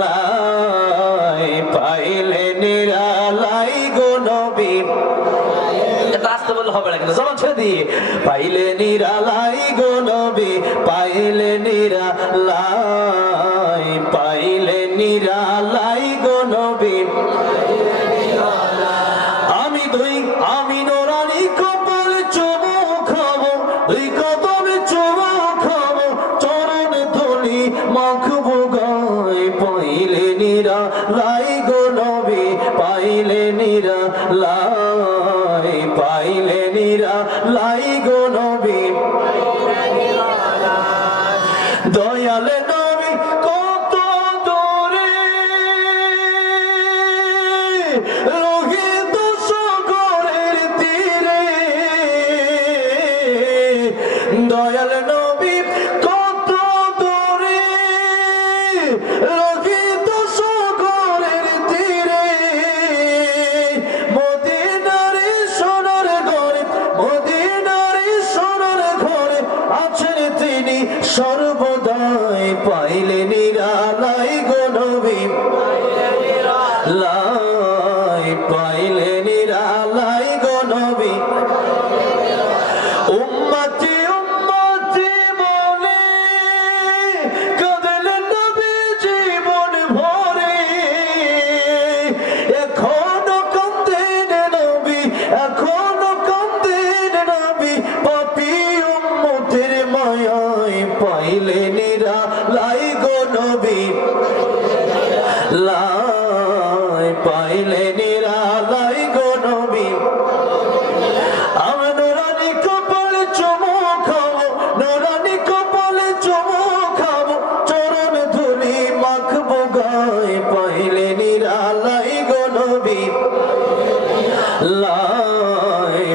নিরালাই পাইলে নিরালাই গো নবী। পাইলে নিরালাই পাইলে নিরালাই গো নবী। আমি দুই, আমি নোরানি কপাল চুমু খাব, দুই চুমু খাব, চরণ পাইলে নিরা লাই গো পাইলে নিরা লাই, পাইলে নিরা লাই গো নবী। দয়াল নবী, কত দূরে রোহিত সাগরের তীরে। দয়াল পাইলে নিরালাই গো নবী। লাই পাইলে নিরালাই গো নবী। উম্মতি উম্মতি বলে কাঁদলেন নবী জীবন ভরে। এখনও কান্দেন নবী, এখনও কান্দেন নবী। পাপি উম্মতের মায়ায় পাইলে নিরা লাই পাইলে নিরা লাই গো নবী। আমি নোরানি কপাল চুমু খাব, নোরানি কপাল চুমু খাব, চরণ ধুলি মাখবো গায়ে পাইলে নিরালাই গো নবী। লাই